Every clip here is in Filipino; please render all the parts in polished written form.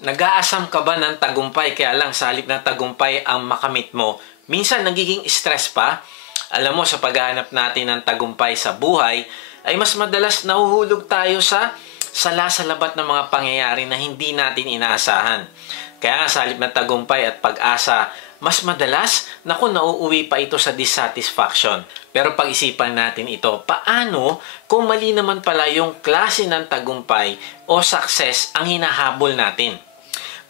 Nag-aasam ka ba ng tagumpay kaya lang sa halip na tagumpay ang makamit mo? Minsan nagiging stress pa. Alam mo, sa paghahanap natin ng tagumpay sa buhay, ay mas madalas nahuhulog tayo sa salasalabat ng mga pangyayari na hindi natin inaasahan. Kaya sa halip na tagumpay at pag-asa, mas madalas, nauuwi pa ito sa dissatisfaction. Pero pag-isipan natin ito, paano kung mali naman pala yung klase ng tagumpay o success ang hinahabol natin?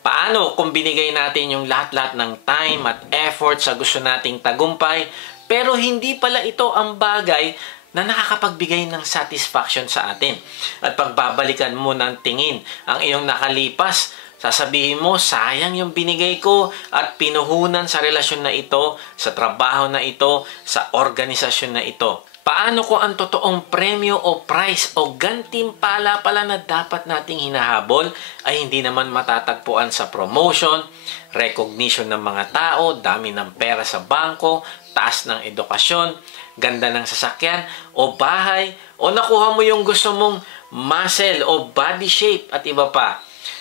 Paano kung binigay natin yung lahat-lahat ng time at effort sa gusto nating tagumpay, pero hindi pala ito ang bagay na nakakapagbigay ng satisfaction sa atin? At pagbabalikan mo ng tingin ang iyong nakalipas, sasabihin mo, sayang yung binigay ko at pinuhunan sa relasyon na ito, sa trabaho na ito, sa organisasyon na ito. Paano kung ang totoong premyo o prize o gantimpala pala na dapat nating hinahabol ay hindi naman matatagpuan sa promotion, recognition ng mga tao, dami ng pera sa bangko, taas ng edukasyon, ganda ng sasakyan o bahay, o nakuha mo yung gusto mong muscle o body shape at iba pa?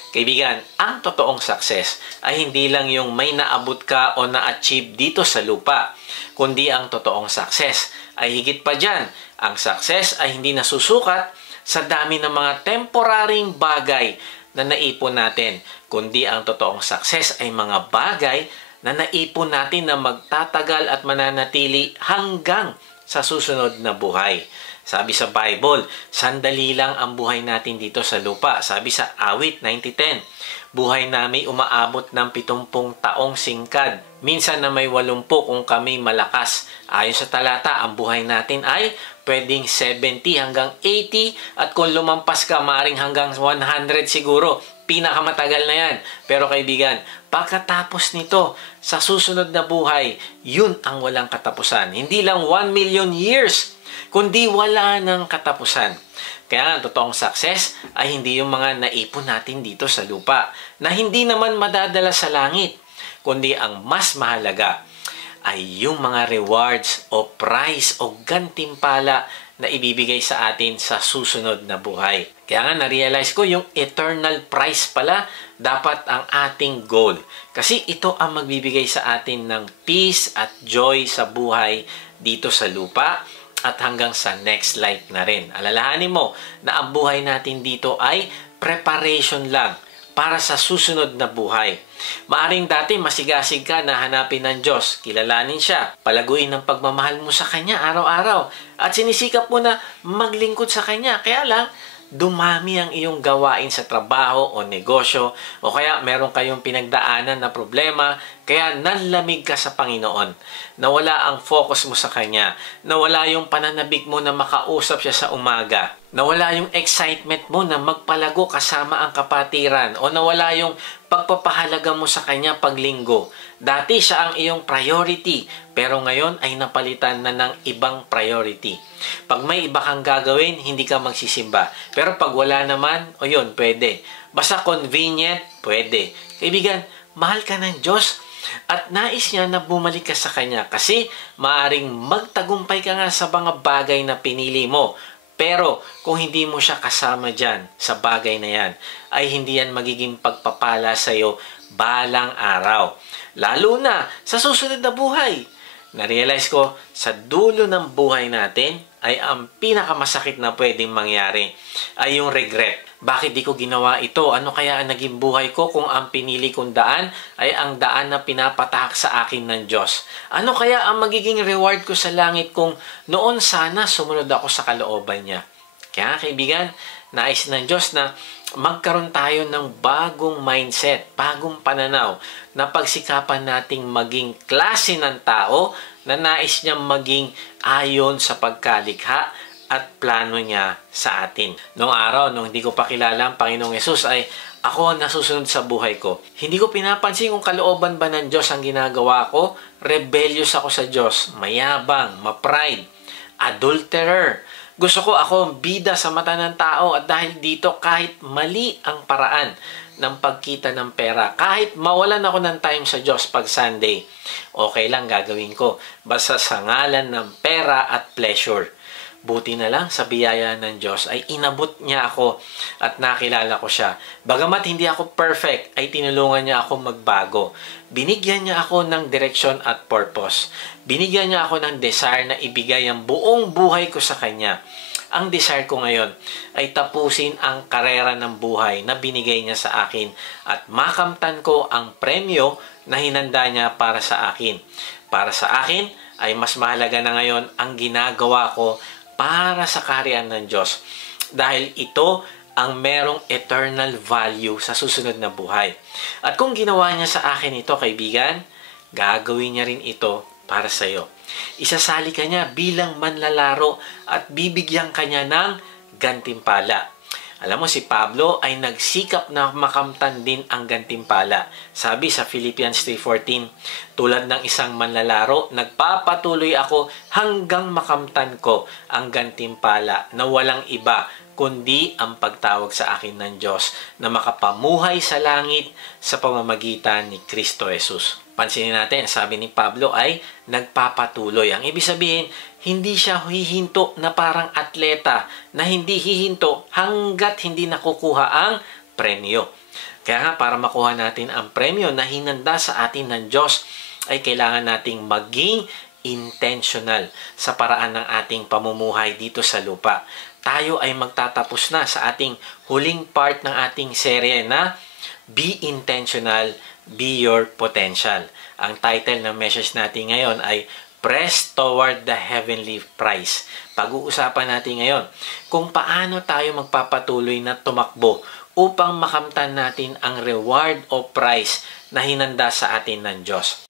Kaibigan, ang totoong success ay hindi lang yung may naabot ka o na-achieve dito sa lupa, kundi ang totoong success ay higit pa dyan. Ang success ay hindi nasusukat sa dami ng mga temporaring bagay na naipon natin, kundi ang totoong success ay mga bagay na naipon natin na magtatagal at mananatili hanggang sa susunod na buhay. Sabi sa Bible, sandali lang ang buhay natin dito sa lupa. Sabi sa Awit 90:10, buhay namin umaabot ng 70 taong singkad. Minsan na may 80 kung kami malakas. Ayon sa talata, ang buhay natin ay pwedeng 70 hanggang 80 at kung lumampas ka, maring hanggang 100 siguro. Pinakamatagal na yan. Pero kaibigan, pagkatapos nito, sa susunod na buhay, yun ang walang katapusan. Hindi lang 1 million years, kundi wala ng katapusan. Kaya ang totoong success ay hindi yung mga naipon natin dito sa lupa, na hindi naman madadala sa langit, kundi ang mas mahalaga ay yung mga rewards o prize o gantimpala na ibibigay sa atin sa susunod na buhay. Kaya nga na-realize ko yung eternal prize pala dapat ang ating goal. Kasi ito ang magbibigay sa atin ng peace at joy sa buhay dito sa lupa at hanggang sa next life na rin. Alalahanin mo na ang buhay natin dito ay preparation lang para sa susunod na buhay. Maaring dati masigasig ka na hanapin ng Diyos, kilalanin siya, palaguin ang pagmamahal mo sa Kanya araw-araw, at sinisikap mo na maglingkod sa Kanya. Kaya lang, dumami ang iyong gawain sa trabaho o negosyo, o kaya meron kayong pinagdaanan na problema, kaya nanlamig ka sa Panginoon. Nawala ang focus mo sa Kanya. Nawala yung pananabik mo na makausap siya sa umaga. Nawala yung excitement mo na magpalago kasama ang kapatiran. O nawala yung pagpapahalaga mo sa Kanya paglinggo. Dati siya ang iyong priority, pero ngayon ay napalitan na ng ibang priority. Pag may iba kang gagawin, hindi ka magsisimba. Pero pag wala naman, o yun, pwede. Basta convenient, pwede. Kaibigan, mahal ka ng Diyos at nais niya na bumalik ka sa Kanya kasi maaring magtagumpay ka nga sa mga bagay na pinili mo. Pero kung hindi mo siya kasama dyan sa bagay na yan, ay hindi yan magiging pagpapala sa iyo balang araw. Lalo na sa susunod na buhay. Na-realize ko, sa dulo ng buhay natin ay ang pinakamasakit na pwedeng mangyari ay yung regret. Bakit di ko ginawa ito? Ano kaya ang naging buhay ko kung ang pinili kong daan ay ang daan na pinapatahak sa akin ng Diyos? Ano kaya ang magiging reward ko sa langit kung noon sana sumunod ako sa kalooban niya? Kaya kaibigan, nais ng Diyos na magkaroon tayo ng bagong mindset, bagong pananaw, na pagsikapan nating maging klase ng tao na nais niyang maging ayon sa pagkalikha at plano niya sa atin. Noong araw, nung hindi ko pa kilala ang Panginoong Yesus, ay ako ang nasusunod sa buhay ko. Hindi ko pinapansin kung kalooban ba ng Diyos ang ginagawa ko. Rebellious ako sa Diyos, mayabang, ma-pride, adulterer. Gusto ko ako ang bida sa mata ng tao at dahil dito kahit mali ang paraan ng pagkita ng pera, kahit mawalan ako ng time sa Diyos pag Sunday, okay lang gagawin ko. Basta sa ngalan ng pera at pleasure. Buti na lang sa biyaya ng Diyos ay inabot niya ako at nakilala ko siya. Bagamat hindi ako perfect, ay tinulungan niya ako magbago. Binigyan niya ako ng direksyon at purpose. Binigyan niya ako ng desire na ibigay ang buong buhay ko sa Kanya. Ang desire ko ngayon ay tapusin ang karera ng buhay na binigay niya sa akin at makamtan ko ang premyo na hinanda niya para sa akin. Para sa akin ay mas mahalaga na ngayon ang ginagawa ko para sa kaharian ng Diyos. Dahil ito ang merong eternal value sa susunod na buhay. At kung ginawa niya sa akin ito, kaibigan, gagawin niya rin ito para sa iyo. Isasali ka niya bilang manlalaro at bibigyan ka niya ng gantimpala. Alam mo, si Pablo ay nagsikap na makamtan din ang gantimpala. Sabi sa Philippians 3:14, tulad ng isang manlalaro, nagpapatuloy ako hanggang makamtan ko ang gantimpala na walang iba kundi ang pagtawag sa akin ng Diyos na makapamuhay sa langit sa pamamagitan ni Kristo Jesus. Pansinin natin, sabi ni Pablo ay nagpapatuloy. Ang ibig sabihin, hindi siya hihinto na parang atleta na hindi hihinto hanggat hindi nakukuha ang premyo. Kaya nga, para makuha natin ang premyo na hinanda sa atin ng Diyos, ay kailangan nating maging intentional sa paraan ng ating pamumuhay dito sa lupa. Tayo ay magtatapos na sa ating huling part ng ating serye na Be Intentional, Be Your Potential. Ang title ng message natin ngayon ay Press Toward the Heavenly Prize. Pag-uusapan natin ngayon kung paano tayo magpapatuloy na tumakbo upang makamtan natin ang reward o prize na hinanda sa atin ng Diyos.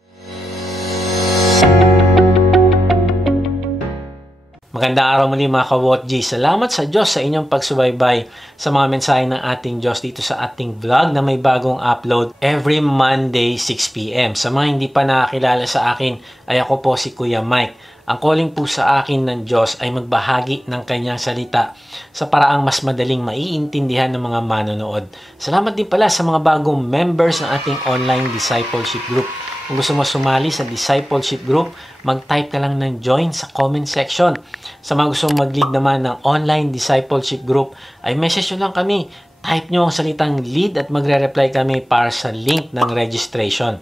Magandang araw muli mga ka-WOTG. Salamat sa Diyos sa inyong pagsubaybay sa mga mensahe ng ating Diyos dito sa ating vlog na may bagong upload every Monday 6 p.m. Sa mga hindi pa nakakilala sa akin, ay ako po si Kuya Mike. Ang calling po sa akin ng Diyos ay magbahagi ng kanyang salita sa paraang mas madaling maiintindihan ng mga manonood. Salamat din pala sa mga bagong members ng ating online discipleship group. Kung gusto mo sumali sa discipleship group, mag-type ka lang ng join sa comment section. Sa mga gusto mag-lead naman ng online discipleship group, ay message nyo lang kami. Type nyo ang salitang lead at magre-reply kami para sa link ng registration.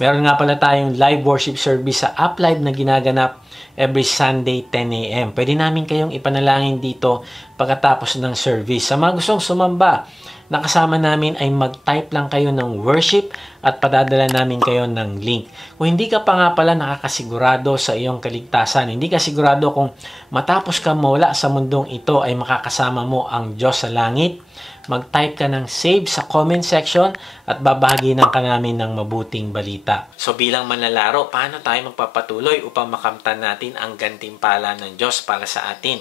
Meron nga pala tayong live worship service sa Up Live na ginaganap every Sunday 10 a.m. Pwede namin kayong ipanalangin dito pagkatapos ng service. Sa mga gustong sumamba, nakasama namin ay mag-type lang kayo ng worship at padadala namin kayo ng link. Kung hindi ka pa nga pala nakakasigurado sa iyong kaligtasan, hindi ka sigurado kung matapos ka mawala sa mundong ito ay makakasama mo ang Diyos sa langit, mag-type ka ng save sa comment section at babahaginan ka namin ng mabuting balita. So bilang manlalaro, paano tayo magpapatuloy upang makamtan natin ang gantimpala ng Diyos para sa atin?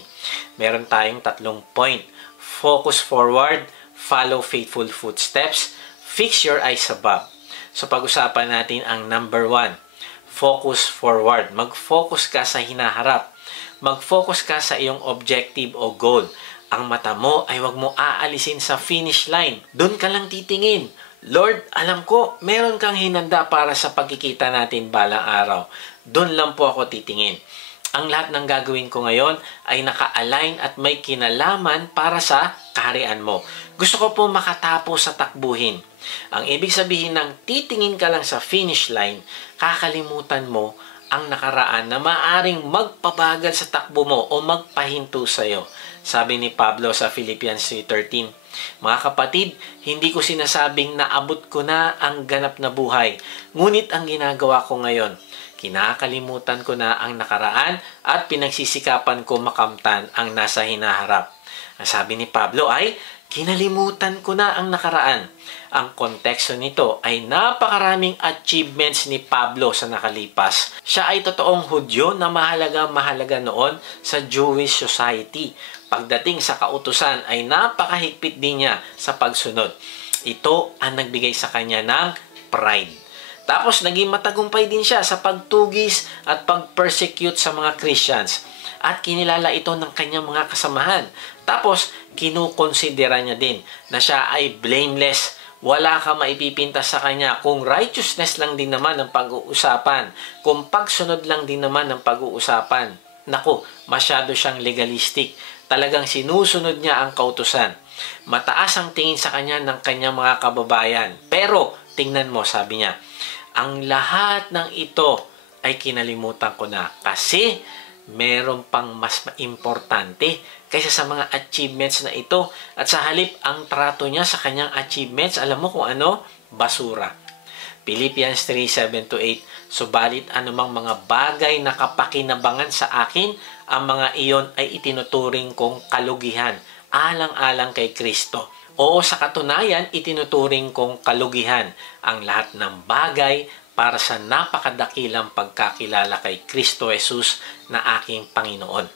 Meron tayong 3 point. Focus forward, follow faithful footsteps, fix your eyes above. So pag-usapan natin ang number 1, focus forward. Mag-focus ka sa hinaharap. Mag-focus ka sa iyong objective o goal. Ang mata mo ay wag mo aalisin sa finish line. Doon ka lang titingin. Lord, alam ko, meron kang hinanda para sa pagkikita natin balang araw. Doon lang po ako titingin. Ang lahat ng gagawin ko ngayon ay naka-align at may kinalaman para sa kaharian mo. Gusto ko po makatapos sa takbuhin. Ang ibig sabihin ng titingin ka lang sa finish line, kakalimutan mo ang nakaraan na maaring magpabagal sa takbo mo o magpahinto sa iyo. Sabi ni Pablo sa Philippians 3:13, mga kapatid, hindi ko sinasabing naabot ko na ang ganap na buhay. Ngunit ang ginagawa ko ngayon, kinakalimutan ko na ang nakaraan at pinagsisikapan ko makamtan ang nasa hinaharap. Ang sabi ni Pablo ay, kinalimutan ko na ang nakaraan. Ang konteksto nito ay napakaraming achievements ni Pablo sa nakalipas. Siya ay totoong Hudyo na mahalaga noon sa Jewish society. Pagdating sa kautusan ay napakahigpit din niya sa pagsunod. Ito ang nagbigay sa kanya ng pride. Tapos naging matagumpay din siya sa pagtugis at pag-persecute sa mga Christians. At kinilala ito ng kanyang mga kasamahan. Tapos kinukonsidera niya din na siya ay blameless. Wala ka maipipintas sa kanya kung righteousness lang din naman ang pag-uusapan. Kung pagsunod lang din naman ang pag-uusapan. Naku, masyado siyang legalistic. Talagang sinusunod niya ang kautusan. Mataas ang tingin sa kanya ng kanyang mga kababayan. Pero, tingnan mo, sabi niya, ang lahat ng ito ay kinalimutan ko na kasi meron pang mas importante kaysa sa mga achievements na ito. At sa halip, ang trato niya sa kanyang achievements, alam mo kung ano? Basura. Philippians 3:7-8, subalit anumang mga bagay na kapakinabangan sa akin, ang mga iyon ay itinuturing kong kalugihan, alang-alang kay Kristo. Oo, sa katunayan, itinuturing kong kalugihan ang lahat ng bagay para sa napakadakilang pagkakilala kay Kristo Jesus na aking Panginoon.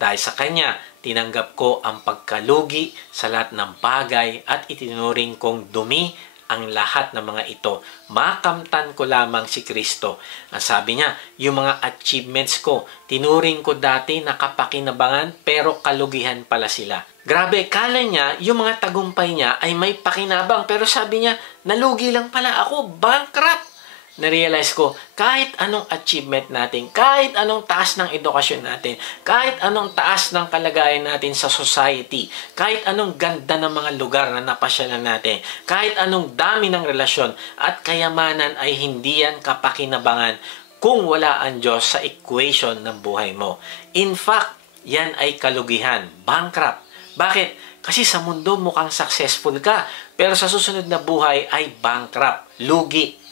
Dahil sa Kanya, tinanggap ko ang pagkalugi sa lahat ng bagay at itinuring kong dumi ang lahat ng mga ito. Makamtan ko lamang si Kristo. Ang sabi niya, yung mga achievements ko, tinuring ko dati na kapakinabangan pero kalugihan pala sila. Grabe, kala niya, yung mga tagumpay niya ay may pakinabang pero sabi niya, nalugi lang pala ako, bankrupt. Na-realize ko, kahit anong achievement natin, kahit anong taas ng edukasyon natin, kahit anong taas ng kalagayan natin sa society, kahit anong ganda ng mga lugar na napasyalan natin, kahit anong dami ng relasyon at kayamanan ay hindi yan kapakinabangan kung wala ang Diyos sa equation ng buhay mo. In fact, yan ay kalugihan, bankrupt. Bakit? Kasi sa mundo mukhang successful ka, pero sa susunod na buhay ay bankrupt, lugi.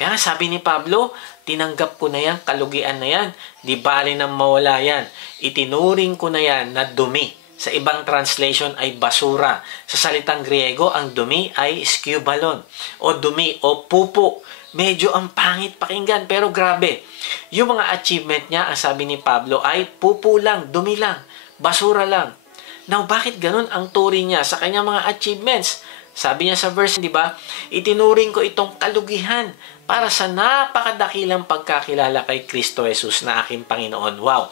Kaya sabi ni Pablo, tinanggap ko na yan, kalugian na yan. Di bali nang mawala yan. Itinuring ko na yan na dumi. Sa ibang translation ay basura. Sa salitang Griego, ang dumi ay skeubalon. O dumi o pupo. Medyo ang pangit pakinggan, pero grabe. Yung mga achievement niya, ang sabi ni Pablo, ay pupo lang, dumi lang, basura lang. Now, bakit ganun ang turing niya sa kanyang mga achievements? Sabi niya sa verse, di ba? Itinuring ko itong kalugihan para sa napakadakilang pagkakilala kay Kristo Jesus na aking Panginoon. Wow!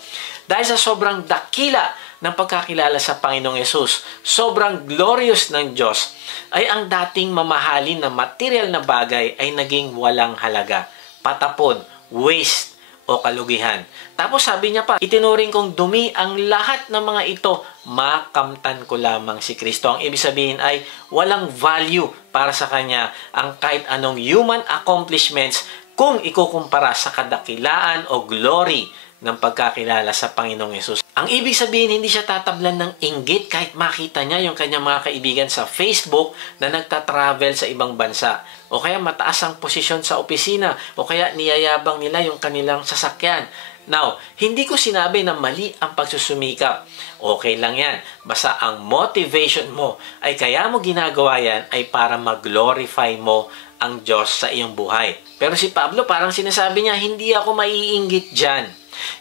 Dahil sa sobrang dakila ng pagkakilala sa Panginoong Jesus, sobrang glorious ng Diyos, ay ang dating mamahalin na material na bagay ay naging walang halaga, patapon, waste, o kalugihan. Tapos sabi niya pa, itinuring kong dumi ang lahat ng mga ito, makamtan ko lamang si Kristo. Ang ibig sabihin ay walang value para sa Kanya ang kahit anong human accomplishments kung ikukumpara sa kadakilaan o glory ng pagkakilala sa Panginoong Yesus. Ang ibig sabihin, hindi siya tatablan ng inggit kahit makita niya yung kanyang mga kaibigan sa Facebook na nagta-travel sa ibang bansa. O kaya mataas ang posisyon sa opisina. O kaya niyayabang nila yung kanilang sasakyan. Now, hindi ko sinabi na mali ang pagsusumikap. Okay lang yan. Basta ang motivation mo ay kaya mo ginagawa yan ay para mag-glorify mo ang Diyos sa iyong buhay. Pero si Pablo parang sinasabi niya, hindi ako maiinggit dyan.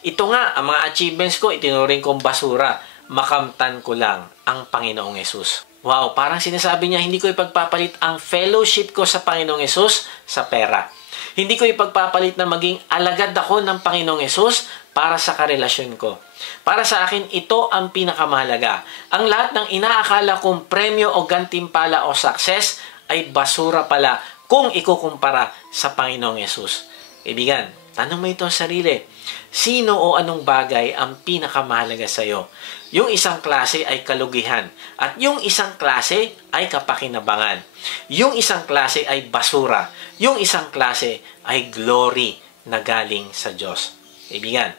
Ito nga, ang mga achievements ko, itinuring kong basura. Makamtan ko lang ang Panginoong Yesus. Wow, parang sinasabi niya, hindi ko ipagpapalit ang fellowship ko sa Panginoong Yesus sa pera. Hindi ko ipagpapalit na maging alagad ako ng Panginoong Yesus para sa karelasyon ko. Para sa akin, ito ang pinakamahalaga. Ang lahat ng inaakala kong premyo o gantimpala o success ay basura pala kung ikukumpara sa Panginoong Yesus. Kaibigan, tanong mo ito sa sarili. Sino o anong bagay ang pinakamahalaga sa iyo? Yung isang klase ay kalugihan at yung isang klase ay kapakinabangan. Yung isang klase ay basura. Yung isang klase ay glory na galing sa Diyos. Kaibigan,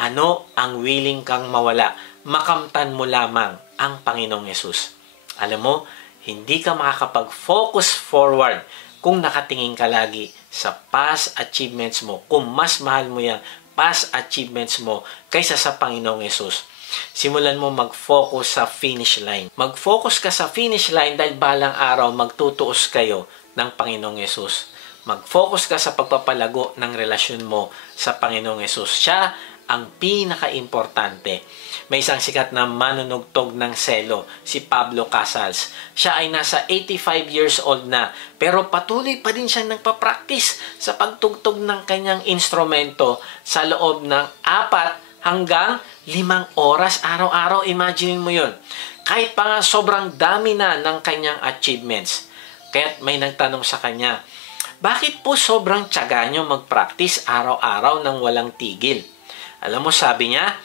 ano ang willing kang mawala? Makamtan mo lamang ang Panginoong Yesus. Alam mo, hindi ka makakapag-focus forward kung nakatingin ka lagi sa past achievements mo, kung mas mahal mo yung past achievements mo kaysa sa Panginoong Yesus. Simulan mo mag-focus sa finish line. Mag-focus ka sa finish line dahil balang araw magtutuos kayo ng Panginoong Yesus. Mag-focus ka sa pagpapalago ng relasyon mo sa Panginoong Yesus. Siya ang pinaka-importante. May isang sikat na manunugtog ng selo, si Pablo Casals. Siya ay nasa 85 years old na, pero patuloy pa din siyang nagpa-practice sa pagtugtog ng kanyang instrumento sa loob ng 4 hanggang 5 oras araw-araw. Imagine mo yun. Kahit pa nga sobrang dami na ng kanyang achievements. Kaya't may nagtanong sa kanya, bakit po sobrang tiyaga nyo mag-practice araw-araw ng walang tigil? Alam mo, sabi niya,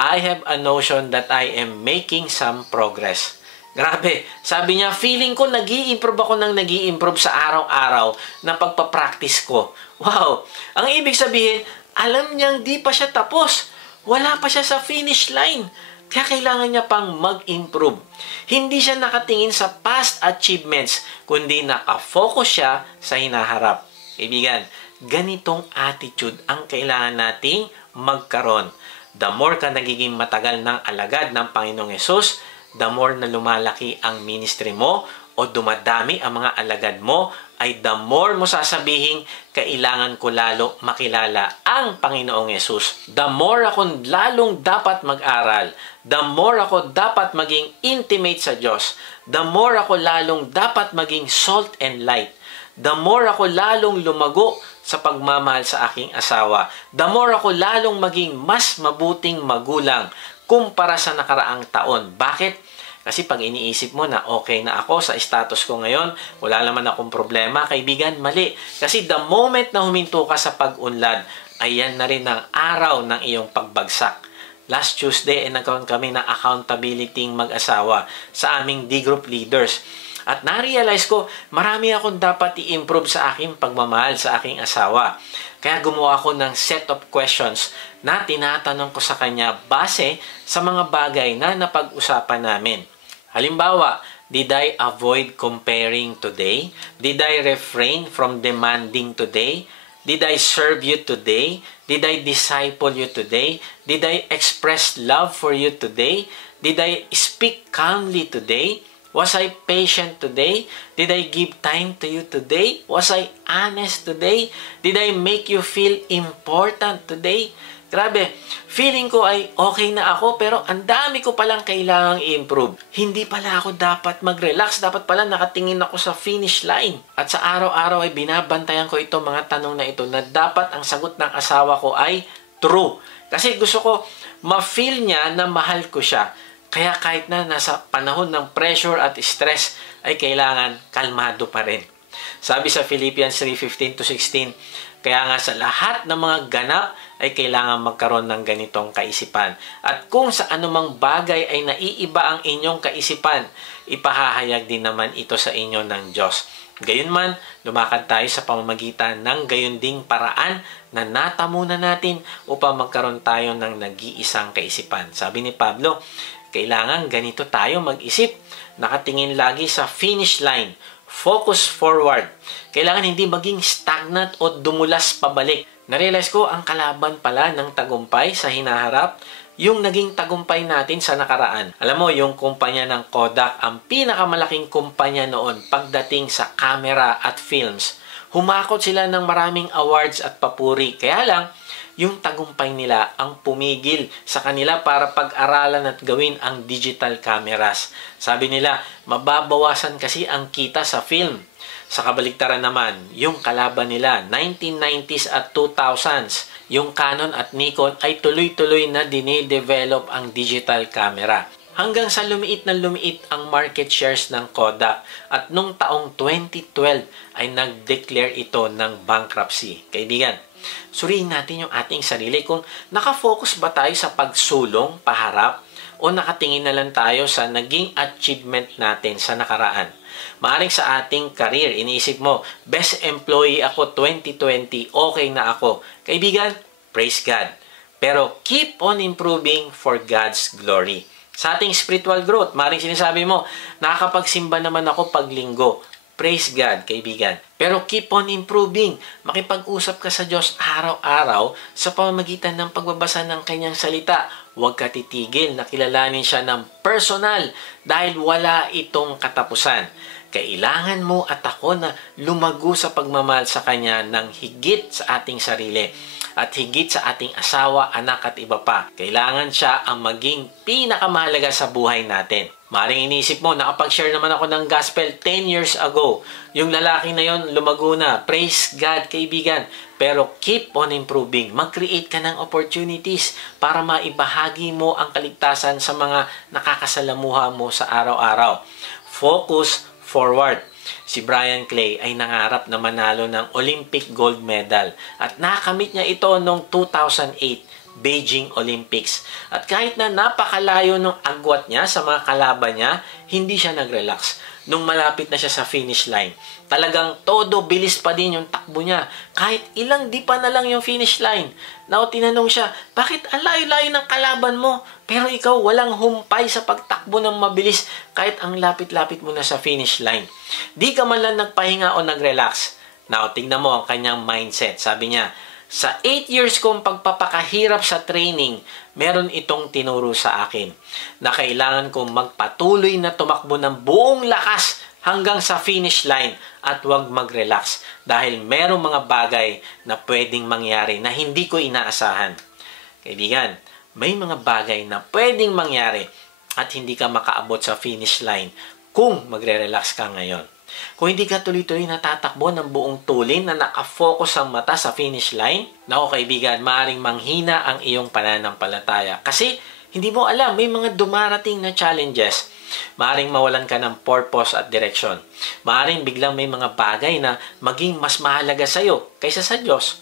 I have a notion that I am making some progress. Grabe, sabi niya, feeling ko nag-i-improve ako ng nag-i-improve sa araw-araw na pagpapractice ko. Wow! Ang ibig sabihin, alam niyang di pa siya tapos. Wala pa siya sa finish line. Kaya kailangan niya pang mag-improve. Hindi siya nakatingin sa past achievements, kundi nakafocus siya sa hinaharap. Kaibigan, ganitong attitude ang kailangan nating magkaroon. The more ka nagiging matagal ng alagad ng Panginoong Hesus, the more na lumalaki ang ministry mo o dumadami ang mga alagad mo, ay the more mo sasabihin, kailangan ko lalo makilala ang Panginoong Yesus. The more ako lalong dapat mag-aral, the more ako dapat maging intimate sa Diyos, the more ako lalong dapat maging salt and light, the more ako lalong lumago sa pagmamahal sa aking asawa, the more ako lalong maging mas mabuting magulang kumpara sa nakaraang taon. Bakit? Kasi pag iniisip mo na okay na ako sa status ko ngayon, wala naman akong problema, kaibigan, mali. Kasi the moment na huminto ka sa pag-unlad, ayan na rin ang araw ng iyong pagbagsak. Last Tuesday, nagkaroon kami ng accountability mag-asawa sa aming D-group leaders. At na-realize ko, marami akong dapat i-improve sa aking pagmamahal sa aking asawa. Kaya gumawa ako ng set of questions na tinatanong ko sa kanya base sa mga bagay na napag-usapan namin. Halimbawa, did I avoid comparing today? Did I refrain from demanding today? Did I serve you today? Did I disciple you today? Did I express love for you today? Did I speak calmly today? Was I patient today? Did I give time to you today? Was I honest today? Did I make you feel important today? Grabe, feeling ko ay okay na ako pero ang dami ko palang kailangang i-improve. Hindi pala ako dapat mag-relax, dapat pala nakatingin ako sa finish line. At sa araw-araw ay binabantayan ko ito, mga tanong na ito, na dapat ang sagot ng asawa ko ay true. Kasi gusto ko ma-feel niya na mahal ko siya. Kaya kahit na nasa panahon ng pressure at stress, ay kailangan kalmado pa rin. Sabi sa Philippians 3:15-16, kaya nga sa lahat ng mga ganap ay kailangan magkaroon ng ganitong kaisipan. At kung sa anumang bagay ay naiiba ang inyong kaisipan, ipahahayag din naman ito sa inyo ng Diyos. Gayunman, lumakad tayo sa pamamagitan ng gayon ding paraan na natamo na natin upang magkaroon tayo ng nag-iisang kaisipan. Sabi ni Pablo, kailangan ganito tayo mag-isip. Nakatingin lagi sa finish line. Focus forward. Kailangan hindi maging stagnant o dumulas pabalik. Narealize ko ang kalaban pala ng tagumpay sa hinaharap, yung naging tagumpay natin sa nakaraan. Alam mo, yung kumpanya ng Kodak, ang pinakamalaking kumpanya noon pagdating sa camera at films. Humakot sila ng maraming awards at papuri. Kaya lang, yung tagumpay nila ang pumigil sa kanila para pag-aralan at gawin ang digital cameras. Sabi nila, mababawasan kasi ang kita sa film. Sa kabaligtaran naman, yung kalaban nila, 1990s at 2000s, yung Canon at Nikon ay tuloy-tuloy na dinidevelop ang digital camera. Hanggang sa lumiit na lumiit ang market shares ng Kodak at nung taong 2012 ay nag-declare ito ng bankruptcy. Kaibigan, suriin natin yung ating sarili kung nakafocus ba tayo sa pagsulong, paharap, o nakatingin na lang tayo sa naging achievement natin sa nakaraan. Maaring sa ating career, iniisip mo, best employee ako 2020, okay na ako. Kaibigan, praise God. Pero keep on improving for God's glory. Sa ating spiritual growth, maaring sinasabi mo, nakakapagsimba naman ako pag linggo. Praise God, kaibigan. Pero keep on improving. Makipag-usap ka sa Diyos araw-araw sa pamamagitan ng pagbabasa ng Kanyang salita. Huwag ka titigil na kilalanin siya ng personal dahil wala itong katapusan. Kailangan mo at ako na lumago sa pagmamahal sa Kanya ng higit sa ating sarili at higit sa ating asawa, anak at iba pa. Kailangan siya ang maging pinakamahalaga sa buhay natin. Maring iniisip mo, nakapag-share naman ako ng gospel 10 years ago. Yung lalaki na yon lumago na. Praise God, kaibigan. Pero keep on improving. Mag-create ka ng opportunities para maibahagi mo ang kaligtasan sa mga nakakasalamuha mo sa araw-araw. Focus forward. Si Brian Clay ay nangarap na manalo ng Olympic gold medal at nakamit niya ito noong 2008. Beijing Olympics. At kahit na napakalayo ng agwat niya sa mga kalaban niya, hindi siya nag-relax. Nung malapit na siya sa finish line, talagang todo bilis pa din yung takbo niya. Kahit ilang dipa na lang yung finish line. Now, tinanong siya, bakit ang layo-layo ng kalaban mo? Pero ikaw walang humpay sa pagtakbo ng mabilis kahit ang lapit-lapit mo na sa finish line. Di ka man lang nagpahinga o nag-relax. Now, tingnan mo ang kanyang mindset. Sabi niya, sa 8 years kong pagpapakahirap sa training, meron itong tinuro sa akin na kailangan kong magpatuloy na tumakbo ng buong lakas hanggang sa finish line at huwag mag-relax dahil merong mga bagay na pwedeng mangyari na hindi ko inaasahan. Kaibigan, may mga bagay na pwedeng mangyari at hindi ka makaabot sa finish line kung magre-relax ka ngayon. Kung hindi ka tuloy-tuloy natatakbo ng buong tulin na nakafocus ang mata sa finish line, naku kaibigan, maaaring manghina ang iyong pananampalataya. Kasi hindi mo alam, may mga dumarating na challenges. Maaaring mawalan ka ng purpose at direction. Maaaring biglang may mga bagay na maging mas mahalaga sa iyo kaysa sa Diyos.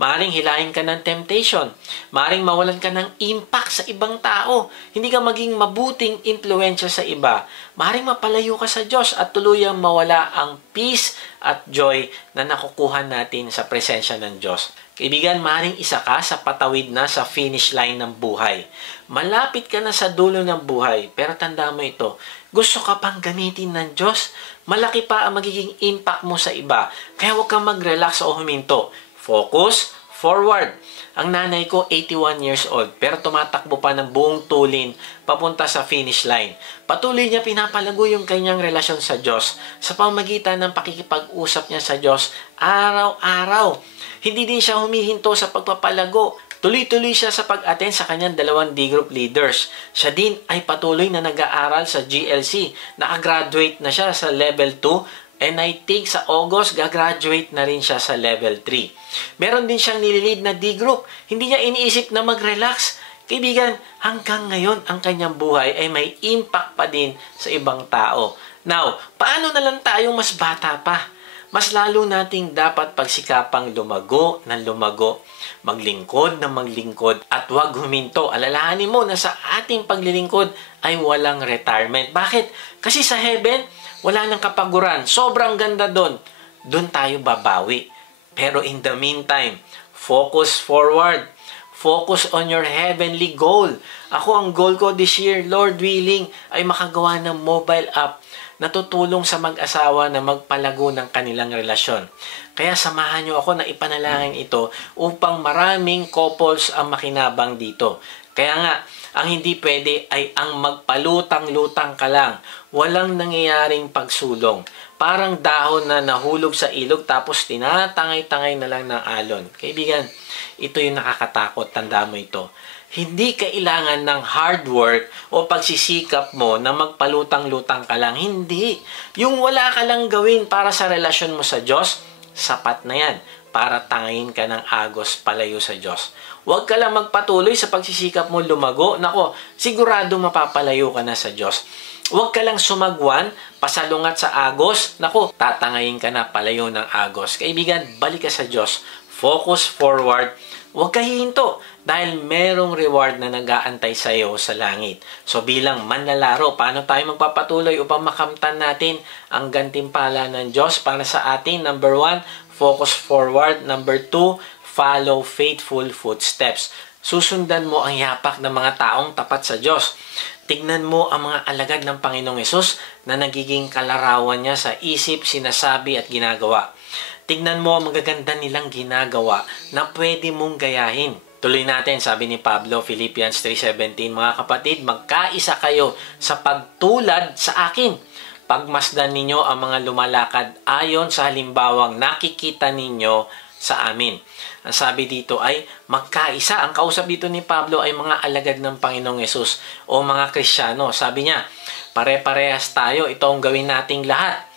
Maaaring hilahin ka ng temptation. Maaaring mawalan ka ng impact sa ibang tao. Hindi ka maging mabuting impluensya sa iba. Maaaring mapalayo ka sa Diyos at tuluyang mawala ang peace at joy na nakukuha natin sa presensya ng Diyos. Kaibigan, maaaring isa ka sa patawid na sa finish line ng buhay. Malapit ka na sa dulo ng buhay, pero tanda mo ito, gusto ka pang gamitin ng Diyos? Malaki pa ang magiging impact mo sa iba. Kaya huwag kang mag-relax o huminto. Focus, forward. Ang nanay ko, 81 years old, pero tumatakbo pa ng buong tulin papunta sa finish line. Patuloy niya pinapalago yung kanyang relasyon sa Diyos sa pamamagitan ng pakikipag-usap niya sa Diyos araw-araw. Hindi din siya humihinto sa pagpapalago. Tuloy-tuloy siya sa pag-attend sa kanyang 2 D-group leaders. Siya din ay patuloy na nag-aaral sa GLC. Nakagraduate na siya sa level 2. And I think sa August, gagraduate na rin siya sa level 3. Meron din siyang nililid na D-group. Hindi niya iniisip na mag-relax. Kaibigan, hanggang ngayon ang kanyang buhay ay may impact pa din sa ibang tao. Now, paano na lang tayong mas bata pa? Mas lalo nating dapat pagsikapang lumago ng lumago, maglingkod ng maglingkod, at huwag huminto. Alalahanin mo na sa ating paglilingkod ay walang retirement. Bakit? Kasi sa heaven, wala nang kapaguran. Sobrang ganda doon. Doon tayo babawi. Pero in the meantime, focus forward. Focus on your heavenly goal. Ako, ang goal ko this year, Lord willing, ay makagawa ng mobile app na tutulong sa mag-asawa na magpalago ng kanilang relasyon. Kaya samahan niyo ako na ipanalangin ito upang maraming couples ang makinabang dito. Kaya nga, ang hindi pwede ay ang magpalutang-lutang ka lang. Walang nangyayaring pagsulong. Parang dahon na nahulog sa ilog tapos tinatangay-tangay na lang ng alon. Kaibigan, ito yung nakakatakot. Tanda mo ito. Hindi kailangan ng hard work o pagsisikap mo na magpalutang-lutang ka lang. Hindi. Yung wala ka lang gawin para sa relasyon mo sa Diyos, sapat na yan para tangayin ka ng agos palayo sa Diyos. Huwag ka lang magpatuloy sa pagsisikap mo lumago. Nako, sigurado mapapalayo ka na sa Diyos. Huwag ka lang sumagwan, pasalungat sa agos. Nako, tatangayin ka na palayo ng agos. Kaibigan, balik ka sa Diyos. Focus forward. Huwag ka hihinto dahil merong reward na nag-aantay sa iyo sa langit. So bilang manlalaro, paano tayo magpapatuloy upang makamtan natin ang gantimpala ng Diyos para sa atin? Number 1, focus forward. Number 2, follow faithful footsteps. Susundan mo ang yapak ng mga taong tapat sa Diyos. Tignan mo ang mga alagad ng Panginoong Hesus na nagiging kalarawan niya sa isip, sinasabi at ginagawa. Tignan mo ang magaganda nilang ginagawa na pwede mong gayahin. Tuloy natin, sabi ni Pablo, Philippians 3:17, mga kapatid, magkaisa kayo sa pagtulad sa akin. Pagmasdan ninyo ang mga lumalakad ayon sa halimbawang nakikita ninyo sa amin. Ang sabi dito ay magkaisa. Ang kausap dito ni Pablo ay mga alagad ng Panginoong Hesus o mga Kristiyano. Sabi niya, pare-parehas tayo. Ito ang gawin nating lahat.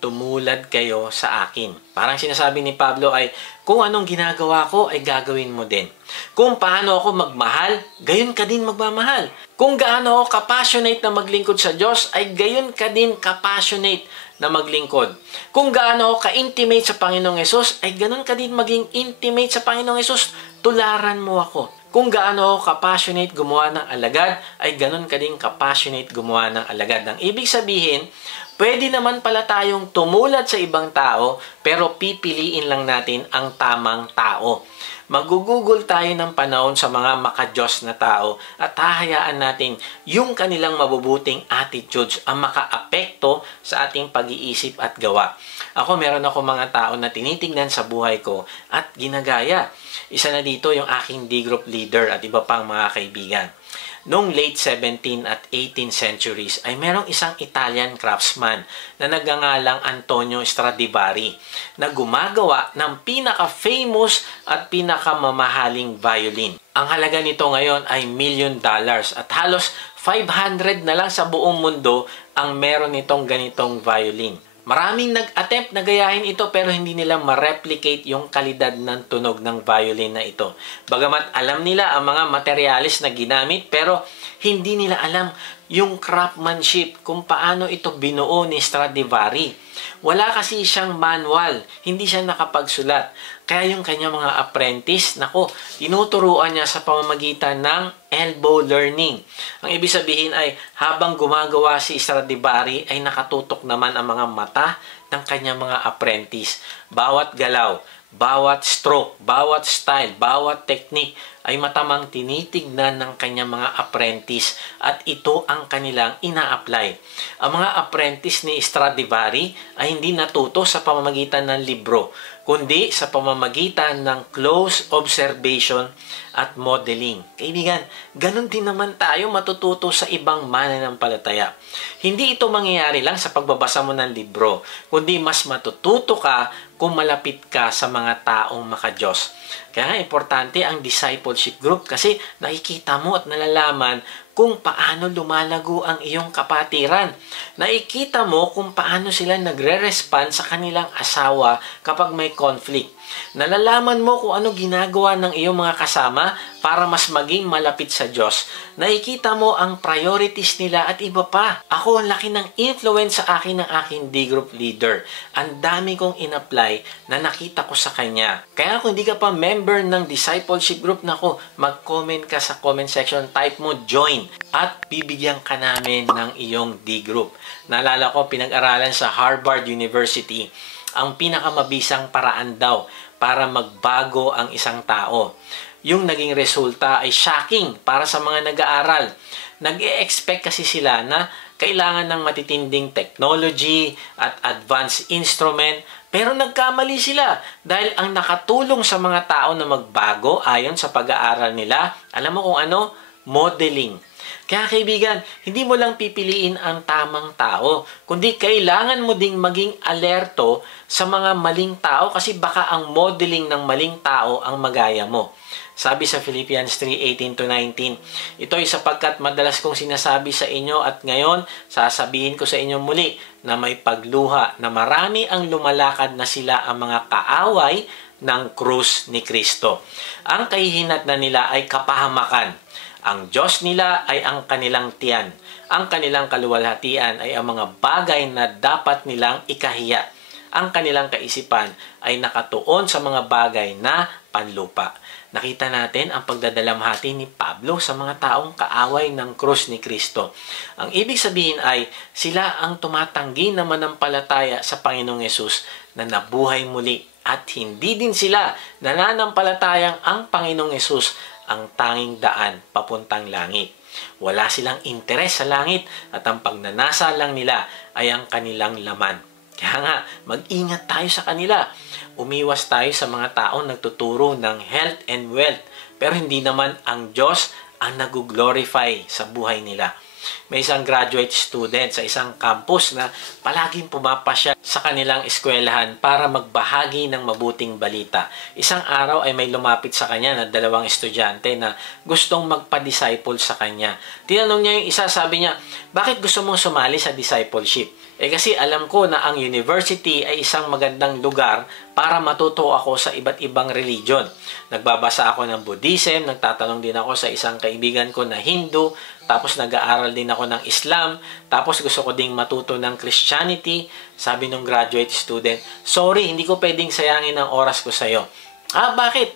Tumulad kayo sa akin. Parang sinasabi ni Pablo ay, kung anong ginagawa ko ay gagawin mo din. Kung paano ako magmahal, gayon ka din magmamahal. Kung gaano ako kapassionate na maglingkod sa Diyos, ay gayon ka din kapassionate na maglingkod. Kung gaano ako ka-intimate sa Panginoong Hesus, ay ganon ka din maging intimate sa Panginoong Hesus. Tularan mo ako. Kung gaano ako ka-passionate gumawa ng alagad, ay ganun ka din ka-passionate gumawa ng alagad. Ang ibig sabihin, pwede naman pala tayong tumulad sa ibang tao, pero pipiliin lang natin ang tamang tao. Magugugol tayo ng panahon sa mga makadiyos na tao at hahayaan natin yung kanilang mabubuting attitudes ang makaapekto sa ating pag-iisip at gawa. Meron ako mga tao na tinitingnan sa buhay ko at ginagaya. Isa na dito yung aking D-group leader at iba pang mga kaibigan. Noong late 17th at 18th centuries ay merong isang Italian craftsman na nagngangalang Antonio Stradivari na gumagawa ng pinaka-famous at pinaka-mamahaling violin. Ang halaga nito ngayon ay $1 million at halos 500 na lang sa buong mundo ang meron nitong ganitong violin. Maraming nag-attempt na gayahin ito pero hindi nila ma-replicate yung kalidad ng tunog ng violin na ito. Bagamat alam nila ang mga materialis na ginamit pero hindi nila alam yung craftsmanship kung paano ito binuo ni Stradivari. Wala kasi siyang manual, hindi siya nakapagsulat. Kaya yung kanya mga apprentice, tinuturuan niya sa pamamagitan ng elbow learning. Ang ibig sabihin ay habang gumagawa si Stradivari ay nakatutok naman ang mga mata ng kanyang mga apprentice. Bawat galaw, bawat stroke, bawat style, bawat technique ay matamang tinitignan ng kanyang mga apprentice at ito ang kanilang ina-apply. Ang mga apprentice ni Stradivari ay hindi natuto sa pamamagitan ng libro, kundi sa pamamagitan ng close observation at modeling. Kaibigan, ganun din naman tayo matututo sa ibang mananampalataya. Hindi ito mangyayari lang sa pagbabasa mo ng libro, kundi mas matututo ka kung malapit ka sa mga taong makadiyos. Kaya nga importante ang discipleship group kasi nakikita mo at nalalaman kung paano lumalago ang iyong kapatiran. Nakikita mo kung paano sila nagre-respond sa kanilang asawa kapag may conflict. Nalalaman mo kung ano ginagawa ng iyong mga kasama para mas maging malapit sa Diyos. Nakikita mo ang priorities nila at iba pa. Ako, ang laki ng influence sa akin ng aking D-group leader. Ang dami kong in-apply na nakita ko sa kanya. Kaya kung hindi ka pa member ng discipleship group, mag-comment ka sa comment section, type mo join at bibigyan ka namin ng iyong D-group. Naalala ko, pinag-aralan sa Harvard University, ang pinakamabisang paraan daw para magbago ang isang tao. Yung naging resulta ay shocking para sa mga nag-aaral. Nag-e-expect kasi sila na kailangan ng matitinding technology at advanced instrument, pero nagkamali sila dahil ang nakatulong sa mga tao na magbago ayon sa pag-aaral nila, alam mo kung ano? Modeling. Kaya kaibigan, hindi mo lang pipiliin ang tamang tao, kundi kailangan mo ding maging alerto sa mga maling tao kasi baka ang modeling ng maling tao ang magaya mo. Sabi sa Philippians 3:18-19, ito ay sapagkat madalas kong sinasabi sa inyo at ngayon sasabihin ko sa inyo muli na may pagluha na marami ang lumalakad na sila ang mga kaaway ng krus ni Kristo. Ang kahihinatnan nila ay kapahamakan. Ang Diyos nila ay ang kanilang tiyan. Ang kanilang kaluwalhatian ay ang mga bagay na dapat nilang ikahiya. Ang kanilang kaisipan ay nakatuon sa mga bagay na panlupa. Nakita natin ang pagdadalamhati ni Pablo sa mga taong kaaway ng krus ni Kristo. Ang ibig sabihin ay sila ang tumatanggi na manampalataya sa Panginoong Yesus na nabuhay muli at hindi din sila nananampalatayang ang Panginoong Yesus ang tanging daan papuntang langit. Wala silang interes sa langit at ang pagnanasa lang nila ay ang kanilang laman. Kaya nga, mag-ingat tayo sa kanila. Umiwas tayo sa mga taong nagtuturo ng health and wealth, pero hindi naman ang Diyos ang nag-glorify sa buhay nila. May isang graduate student sa isang campus na palaging pumapasya sa kanilang eskwelahan para magbahagi ng mabuting balita. Isang araw ay may lumapit sa kanya na 2 estudyante na gustong magpa-disciple sa kanya. Tinanong niya yung isa, sabi niya, bakit gusto mong sumali sa discipleship? Kasi alam ko na ang university ay isang magandang lugar para matuto ako sa iba't ibang religion. Nagbabasa ako ng Buddhism, nagtatanong din ako sa isang kaibigan ko na Hindu, tapos nag-aaral din ako ng Islam, tapos gusto ko ding matuto ng Christianity. Sabi nung graduate student, sorry, hindi ko pwedeng sayangin ang oras ko sa'yo. Bakit?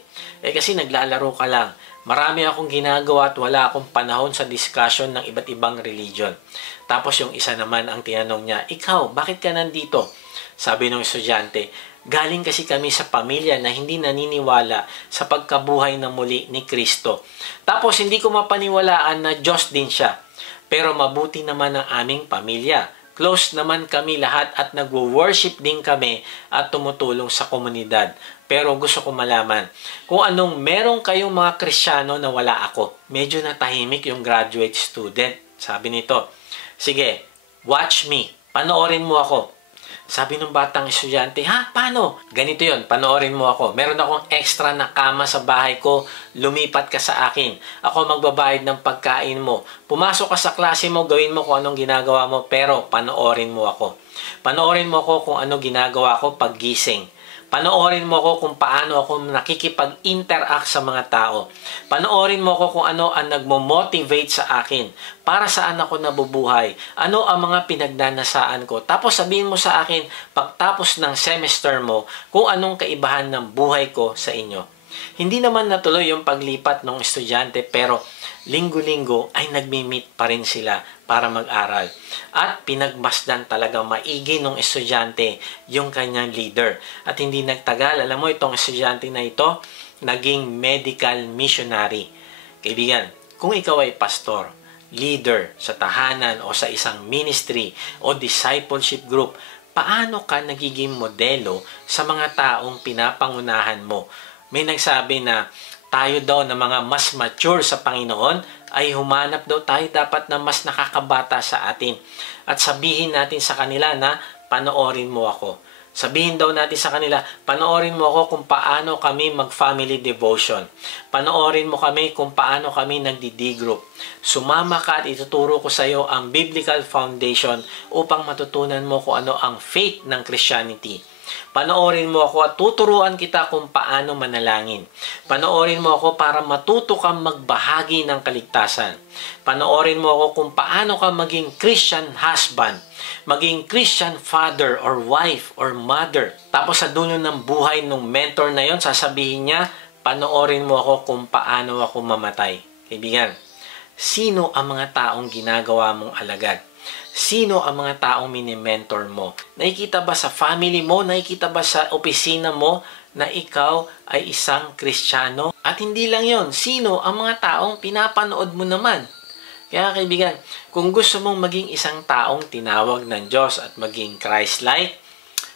Kasi naglalaro ka lang. Marami akong ginagawa at wala akong panahon sa discussion ng iba't ibang religion. Tapos yung isa naman ang tinanong niya, ikaw, bakit ka nandito? Sabi ng estudyante, galing kasi kami sa pamilya na hindi naniniwala sa pagkabuhay na muli ni Kristo. Tapos hindi ko mapaniwalaan na Diyos din siya. Pero mabuti naman ang aming pamilya. Close naman kami lahat at nagwo-worship din kami at tumutulong sa komunidad. Pero gusto ko malaman kung anong meron kayong mga Kristiyano na wala ako. Medyo natahimik yung graduate student. Sabi nito, sige, watch me. Panoorin mo ako. Sabi ng batang estudyante, ha? Paano? Ganito yon, panoorin mo ako. Meron akong extra na kama sa bahay ko. Lumipat ka sa akin. Ako magbabayad ng pagkain mo. Pumasok ka sa klase mo, gawin mo kung anong ginagawa mo, pero panoorin mo ako. Panoorin mo ako kung anong ginagawa ko pag gising. Panoorin mo ako kung paano ako nakikipag-interact sa mga tao. Panoorin mo ako kung ano ang nagmo-motivate sa akin. Para saan ako nabubuhay. Ano ang mga pinagdanasaan ko. Tapos sabihin mo sa akin, pagtapos ng semester mo, kung anong kaibahan ng buhay ko sa inyo. Hindi naman natuloy yung paglipat ng estudyante, pero linggo-linggo ay nagmi-meet pa rin sila para mag-aral. At pinagmasdan talaga maigi ng estudyante yung kanyang leader. At hindi nagtagal, alam mo itong estudyante na ito, naging medical missionary. Kaibigan, kung ikaw ay pastor, leader sa tahanan o sa isang ministry o discipleship group, paano ka nagiging modelo sa mga taong pinapangunahan mo? May nagsabi na tayo daw na mga mas mature sa Panginoon ay humanap daw tayo dapat na mas nakakabata sa atin. At sabihin natin sa kanila na panoorin mo ako. Sabihin daw natin sa kanila, panoorin mo ako kung paano kami mag-family devotion. Panoorin mo kami kung paano kami nagdi-D group. Sumama ka at ituturo ko sa iyo ang biblical foundation upang matutunan mo kung ano ang faith ng Christianity. Panoorin mo ako at tuturuan kita kung paano manalangin. Panoorin mo ako para matuto kang magbahagi ng kaligtasan. Panoorin mo ako kung paano ka maging Christian husband, maging Christian father or wife or mother. Tapos sa dulo ng buhay ng mentor na yon, sasabihin niya, panoorin mo ako kung paano ako mamatay. Kaibigan, sino ang mga taong ginagawa mong alagad? Sino ang mga taong mini-mentor mo? Nakikita ba sa family mo? Nakikita ba sa opisina mo na ikaw ay isang Kristiyano? At hindi lang yon, sino ang mga taong pinapanood mo naman? Kaya kaibigan, kung gusto mong maging isang taong tinawag ng Diyos at maging Christ-like,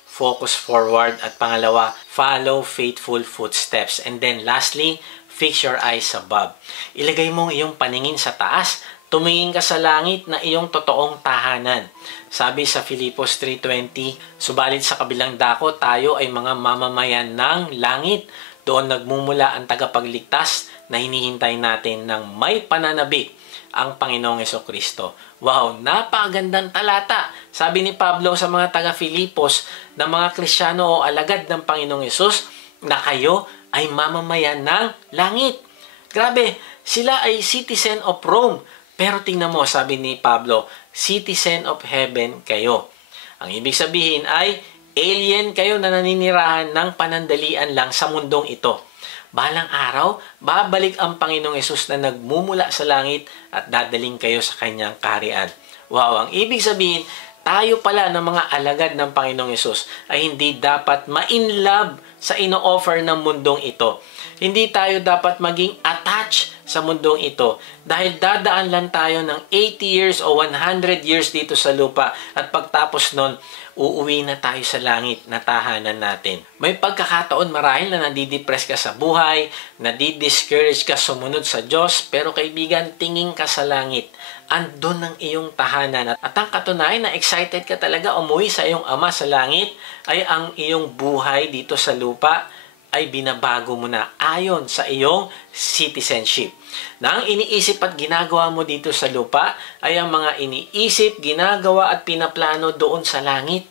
focus forward. At pangalawa, follow faithful footsteps. And then lastly, fix your eyes above. Ilagay mong iyong paningin sa taas. Tumingin ka sa langit na iyong totoong tahanan. Sabi sa Filipos 3:20, subalit sa kabilang dako tayo ay mga mamamayan ng langit. Doon nagmumula ang tagapagligtas na hinihintay natin ng may pananabik, ang Panginoong Jesucristo. Wow, napakagandang talata. Sabi ni Pablo sa mga taga-Filipos na mga Kristiyano o alagad ng Panginoong Yesus na kayo ay mamamayan ng langit. Grabe, sila ay citizen of Rome. Pero tingnan mo, sabi ni Pablo, citizen of heaven kayo. Ang ibig sabihin ay alien kayo na naninirahan ng panandalian lang sa mundong ito. Balang araw, babalik ang Panginoong Yesus na nagmumula sa langit at dadaling kayo sa kanyang kaharian. Wow, ang ibig sabihin, tayo pala ng mga alagad ng Panginoong Yesus ay hindi dapat ma-inlove sa ino-offer ng mundong ito. Hindi tayo dapat maging attached sa mundong ito dahil dadaan lang tayo ng 80 years o 100 years dito sa lupa at pagtapos nun, uuwi na tayo sa langit na tahanan natin. May pagkakataon marahil na nadidepress ka sa buhay, nadidiscourage ka sumunod sa Diyos, pero kaibigan, tingin ka sa langit. Andun ang iyong tahanan. At ang katunayan na excited ka talaga umuwi sa iyong Ama sa langit ay ang iyong buhay dito sa lupa ay binabago mo na ayon sa iyong citizenship. Na ang iniisip at ginagawa mo dito sa lupa ay ang mga iniisip, ginagawa at pinaplano doon sa langit.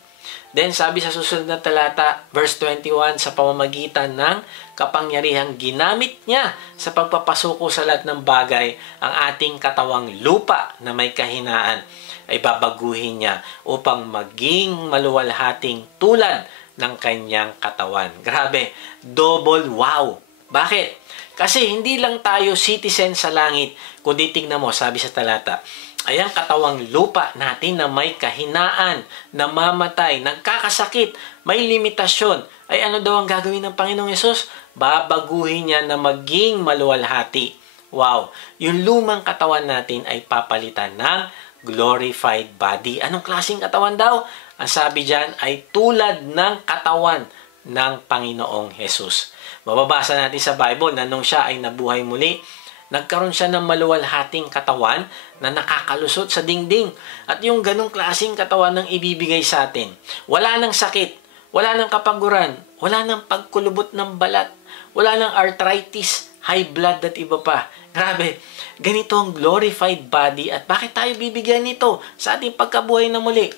Then sabi sa susunod na talata, verse 21, sa pamamagitan ng kapangyarihang ginamit niya sa pagpapasuko sa lahat ng bagay, ang ating katawang lupa na may kahinaan ay babaguhin niya upang maging maluwalhating tulad ng kanyang katawan. Grabe, double wow. Bakit? Kasi hindi lang tayo citizen sa langit, kundi tingnan mo, sabi sa talata, ay ang katawang lupa natin na may kahinaan, namamatay, nagkakasakit, may limitasyon. Ay ano daw ang gagawin ng Panginoong Yesus? Babaguhin niya na maging maluwalhati. Wow! Yung lumang katawan natin ay papalitan ng glorified body. Anong klaseng katawan daw? Ang sabi dyan ay tulad ng katawan ng Panginoong Hesus. Mababasa natin sa Bible na nung siya ay nabuhay muli, nagkaroon siya ng maluwalhating katawan na nakakalusot sa dingding. At yung ganong klaseng katawan ng ibibigay sa atin. Wala nang sakit, wala nang kapaguran, wala nang pagkulubot ng balat, wala nang arthritis, high blood at iba pa. Grabe, ganito ang glorified body. At bakit tayo bibigyan nito sa ating pagkabuhay na muli?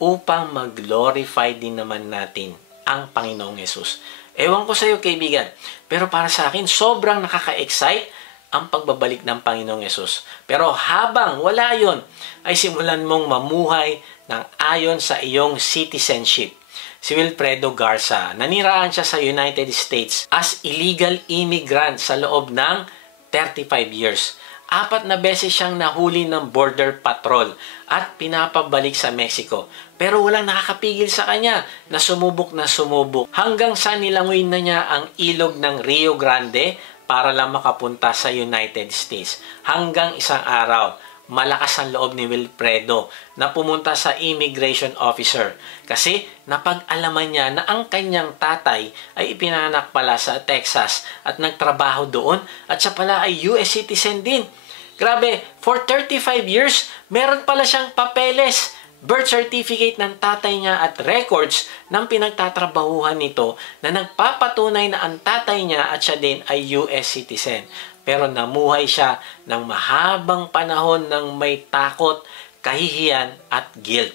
Upang mag-glorify din naman natin ang Panginoong Yesus. Ewan ko sa iyo, kaibigan, pero para sa akin, sobrang nakaka-excite ang pagbabalik ng Panginoong Yesus. Pero habang wala yon, ay simulan mong mamuhay ng ayon sa iyong citizenship. Si Wilfredo Garza, naniraan siya sa United States as illegal immigrant sa loob ng 35 years. 4 na beses siyang nahuli ng border patrol at pinapabalik sa Mexico. Pero walang nakakapigil sa kanya na sumubok hanggang sa nilangoy na niya ang ilog ng Rio Grande para lang makapunta sa United States. Hanggang isang araw, malakas ang loob ni Wilfredo na pumunta sa immigration officer kasi napag-alaman niya na ang kanyang tatay ay ipinanak pala sa Texas at nagtrabaho doon at siya pala ay US citizen din. Grabe, for 35 years, meron pala siyang papeles, birth certificate ng tatay niya at records ng pinagtatrabahuhan nito na nagpapatunay na ang tatay niya at siya din ay US citizen. Pero namuhay siya ng mahabang panahon ng may takot, kahihiyan at guilt.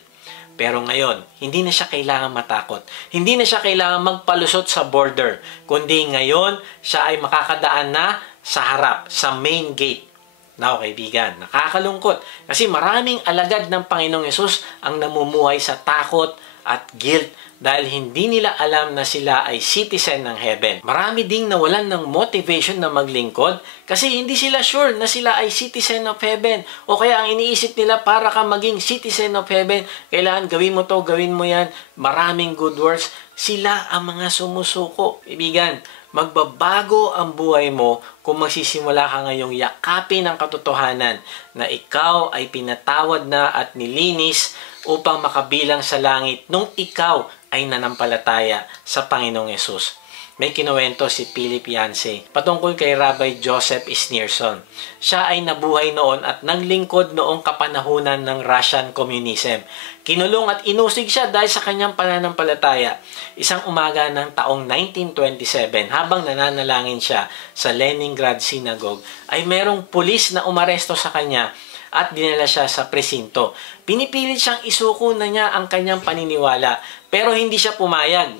Pero ngayon, hindi na siya kailangan matakot. Hindi na siya kailangan magpalusot sa border. Kundi ngayon, siya ay makakadaan na sa harap, sa main gate. Now, kaibigan, nakakalungkot. Kasi maraming alagad ng Panginoong Yesus ang namumuhay sa takot at guilt dahil hindi nila alam na sila ay citizen ng heaven. Marami ding nawalan ng motivation na maglingkod kasi hindi sila sure na sila ay citizen of heaven. O kaya ang iniisip nila para ka maging citizen of heaven, kailangan gawin mo to, gawin mo yan, maraming good works. Sila ang mga sumusuko. Ibigan, magbabago ang buhay mo kung magsisimula ka ngayong yakapin ang katotohanan na ikaw ay pinatawad na at nilinis upang makabilang sa langit nung ikaw ay nanampalataya sa Panginoong Yesus. May kinuwento si Philip Yancey patungkol kay Rabbi Joseph Schneerson. Siya ay nabuhay noon at naglingkod noong kapanahunan ng Russian Communism. Kinulong at inusig siya dahil sa kanyang pananampalataya. Isang umaga ng taong 1927, habang nananalangin siya sa Leningrad Synagogue, ay merong pulis na umaresto sa kanya at dinala siya sa presinto. Pinipilit siyang isuko na niya ang kanyang paniniwala, pero hindi siya pumayag.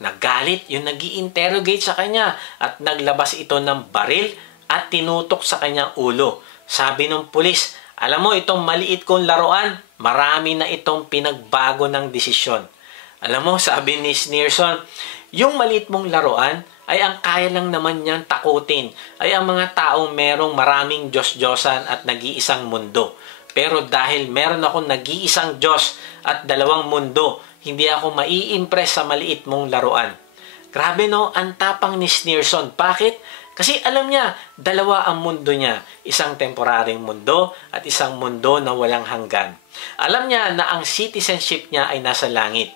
Nagalit yung nag-i-interrogate sa kanya at naglabas ito ng baril at tinutok sa kanyang ulo. Sabi ng pulis, alam mo itong maliit kong laruan, marami na itong pinagbago ng desisyon. Alam mo, sabi ni Schneerson, yung maliit mong laruan ay ang kaya lang naman niyang takutin ay ang mga taong merong maraming Diyos-Diyosan at nag-iisang mundo. Pero dahil meron akong nag-iisang Diyos at dalawang mundo, hindi ako mai-impress sa maliit mong laruan. Grabe no, ang tapang ni Schneerson. Bakit? Kasi alam niya, dalawa ang mundo niya. Isang temporaryong mundo at isang mundo na walang hanggan. Alam niya na ang citizenship niya ay nasa langit.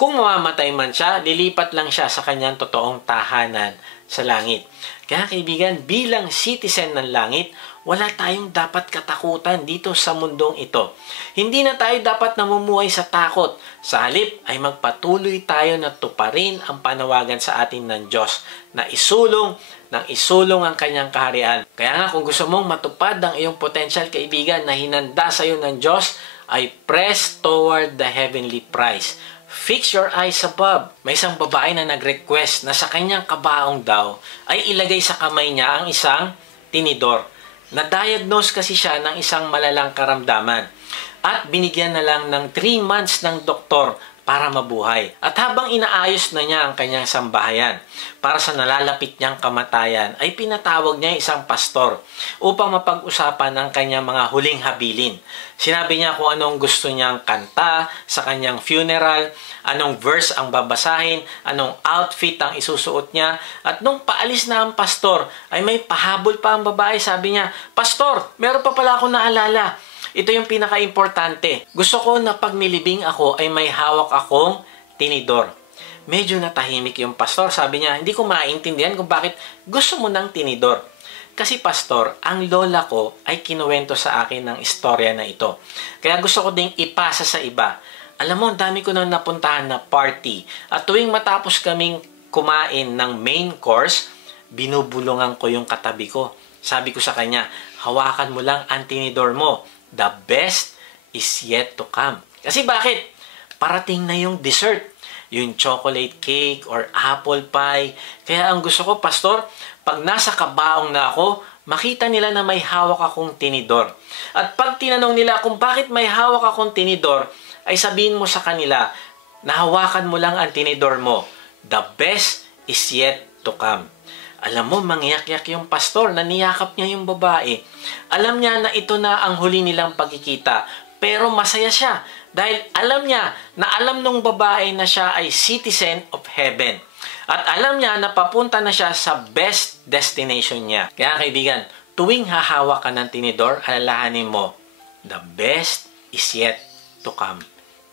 Kung mamamatay man siya, lilipat lang siya sa kanyang totoong tahanan sa langit. Kaya kaibigan, bilang citizen ng langit, wala tayong dapat katakutan dito sa mundong ito. Hindi na tayo dapat namumuhay sa takot. Sa halip ay magpatuloy tayo na tuparin ang panawagan sa atin ng Diyos na isulong ang kanyang kaharian. Kaya nga kung gusto mong matupad ang iyong potential, kaibigan, na hinanda sa iyo ng Diyos, ay press toward the heavenly prize. Fix your eyes above. May isang babae na nag-request na sa kanyang kabaong daw ay ilagay sa kamay niya ang isang tinidor. Na-diagnose kasi siya ng isang malalang karamdaman at binigyan na lang ng 3 months ng doktor para mabuhay. At habang inaayos na niya ang kanyang sambahayan para sa nalalapit niyang kamatayan, ay pinatawag niya isang pastor upang mapag-usapan ang kanyang mga huling habilin. Sinabi niya kung anong gusto niyang kanta sa kanyang funeral, anong verse ang babasahin, anong outfit ang isusuot niya. At nung paalis na ang pastor, ay may pahabol pa ang babae. Sabi niya, "Pastor, meron pa pala akong naalala. Ito yung pinaka-importante. Gusto ko na pag nilibing ako ay may hawak akong tinidor." Medyo natahimik yung pastor. Sabi niya, "Hindi ko maintindihan kung bakit gusto mo ng tinidor. Kasi pastor, ang lola ko ay kinuwento sa akin ng istorya na ito. Kaya gusto ko ding ipasa sa iba. Alam mo, dami ko nang napuntahan na party. At tuwing matapos kaming kumain ng main course, binubulungan ko yung katabi ko. Sabi ko sa kanya, hawakan mo lang ang tinidor mo. The best is yet to come." Kasi bakit? Parating na yung dessert. Yung chocolate cake or apple pie. Kaya ang gusto ko, pastor, pag nasa kabaong na ako, makita nila na may hawak akong tinidor. At pag tinanong nila kung bakit may hawak akong tinidor, ay sabihin mo sa kanila, nahawakan mo lang ang tinidor mo. The best is yet to come. Alam mo, mangyak-yak yung pastor, naniyakap niya yung babae. Alam niya na ito na ang huli nilang pagkikita, pero masaya siya dahil alam niya na alam nung babae na siya ay citizen of heaven. At alam niya na papunta na siya sa best destination niya. Kaya kaibigan, tuwing hahawak ka ng tinidor, alalahanin mo, the best is yet to come.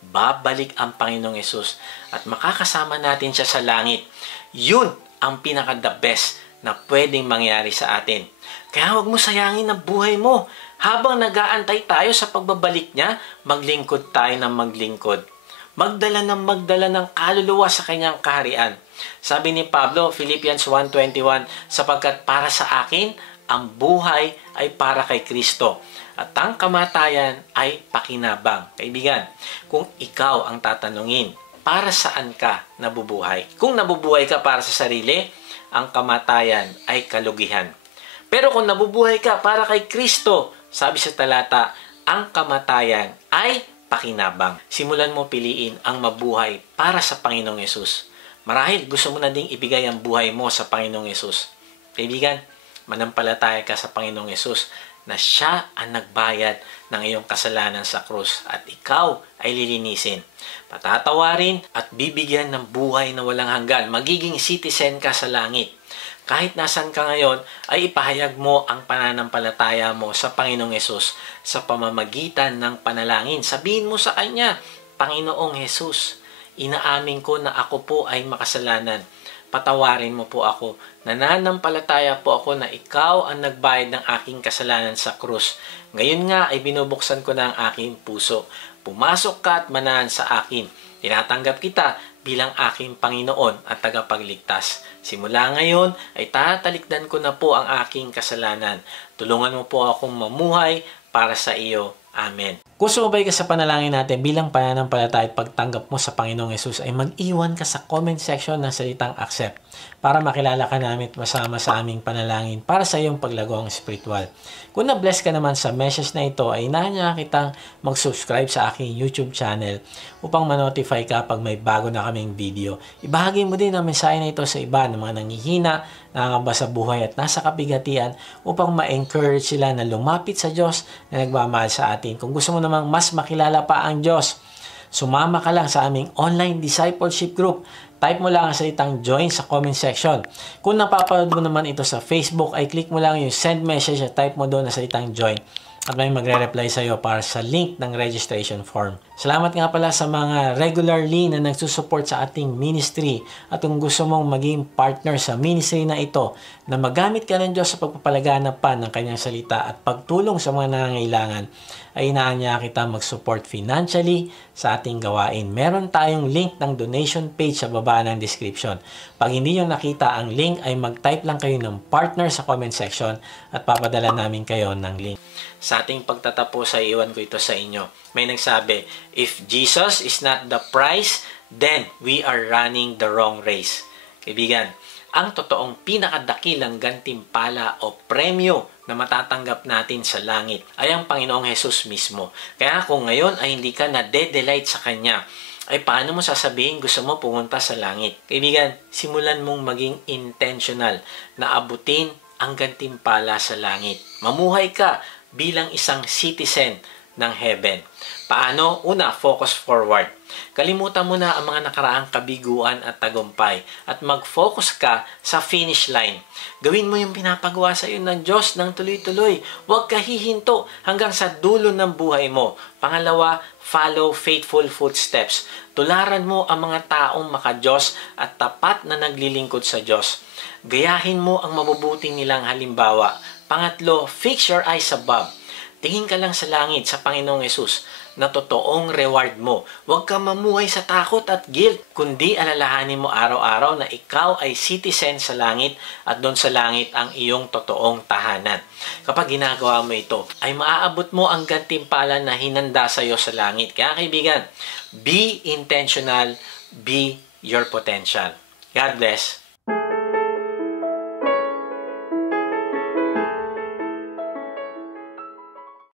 Babalik ang Panginoong Hesus at makakasama natin siya sa langit. Yun ang pinaka-the best na pwedeng mangyari sa atin. Kaya huwag mo sayangin ang buhay mo. Habang nag-aantay tayo sa pagbabalik niya, maglingkod tayo ng maglingkod. Magdala ng kaluluwa sa kanyang kaharian. Sabi ni Pablo, Philippians 1:21, sapagkat para sa akin, ang buhay ay para kay Kristo. At ang kamatayan ay pakinabang. Kaibigan, kung ikaw ang tatanungin, para saan ka nabubuhay? Kung nabubuhay ka para sa sarili, ang kamatayan ay kalugihan. Pero kung nabubuhay ka para kay Kristo, sabi sa talata, ang kamatayan ay pakinabang. Simulan mo piliin ang mabuhay para sa Panginoong Hesus. Marahil gusto mo na ding ibigay ang buhay mo sa Panginoong Hesus. Kaibigan, manampalataya ka sa Panginoong Hesus na siya ang nagbayad ng iyong kasalanan sa krus at ikaw ay lilinisin, patatawarin at bibigyan ng buhay na walang hanggan. Magiging citizen ka sa langit. Kahit nasan ka ngayon, ay ipahayag mo ang pananampalataya mo sa Panginoong Hesus sa pamamagitan ng panalangin. Sabihin mo sa Kanya, Panginoong Hesus, inaamin ko na ako po ay makasalanan. Patawarin mo po ako. Nananampalataya po ako na ikaw ang nagbayad ng aking kasalanan sa krus. Ngayon nga ay binubuksan ko na ang aking puso. Pumasok ka at manahan sa akin. Tinatanggap kita bilang aking Panginoon at tagapagligtas. Simula ngayon ay tatalikdan ko na po ang aking kasalanan. Tulungan mo po akong mamuhay para sa iyo. Amen. Kung sumabay ka sa panalangin natin bilang pananampalataya at pagtanggap mo sa Panginoong Hesus, ay mag-iwan ka sa comment section ng salitang accept para makilala ka namin at masama sa aming panalangin para sa iyong paglagong spiritual. Kung na-bless ka naman sa message na ito, ay inaanya kitang mag-subscribe sa aking YouTube channel upang ma-notify ka pag may bago na kaming video. Ibahagi mo din ang mensahe na ito sa iba ng mga nanghihina, nangangamba sa buhay at nasa kabigatian upang ma-encourage sila na lumapit sa Diyos na nagmamahal sa atin. Kung gusto mo namang mas makilala pa ang Diyos, sumama ka lang sa aming online discipleship group. Type mo lang ang salitang join sa comment section. Kung napapanood mo naman ito sa Facebook, ay click mo lang yung send message at type mo doon ang salitang join. At may magre-reply sa iyo para sa link ng registration form. Salamat nga pala sa mga regularly na nagsusupport sa ating ministry. At kung gusto mong maging partner sa ministry na ito, na magamit ka ng Diyos sa pagpapalaganap pa ng kanyang salita at pagtulong sa mga nangangailangan, ay inaanya kita mag-support financially sa ating gawain. Meron tayong link ng donation page sa baba ng description. Pag hindi nyo nakita ang link, ay mag-type lang kayo ng partner sa comment section at papadala namin kayo ng link. Sa ating pagtatapos ay iwan ko ito sa inyo. May nagsabi, if Jesus is not the prize, then we are running the wrong race. Kaibigan, ang totoong pinakadakilang gantimpala o premyo na matatanggap natin sa langit ay ang Panginoong Hesus mismo. Kaya kung ngayon ay hindi ka na-delight sa Kanya ay paano mo sasabihin gusto mo pumunta sa langit? Kaibigan, simulan mong maging intentional na abutin ang gantimpala sa langit. Mamuhay ka bilang isang citizen ng heaven. Paano? Una, focus forward. Kalimutan mo na ang mga nakaraang kabiguan at tagumpay at mag-focus ka sa finish line. Gawin mo yung pinapagawa sa iyo ng Diyos ng tuloy-tuloy. Huwag ka hihinto hanggang sa dulo ng buhay mo. Pangalawa, follow faithful footsteps. Tularan mo ang mga taong maka-Diyos at tapat na naglilingkod sa Diyos. Gayahin mo ang mabubuting nilang halimbawa. Pangatlo, fix your eyes above. Tingin ka lang sa langit, sa Panginoong Yesus, na totoong reward mo. Huwag ka mamuhay sa takot at guilt, kundi alalahanin mo araw-araw na ikaw ay citizen sa langit at doon sa langit ang iyong totoong tahanan. Kapag ginagawa mo ito, ay maaabot mo ang gantimpala na hinanda sa iyo sa langit. Kaya kaibigan, be intentional, be your potential. God bless.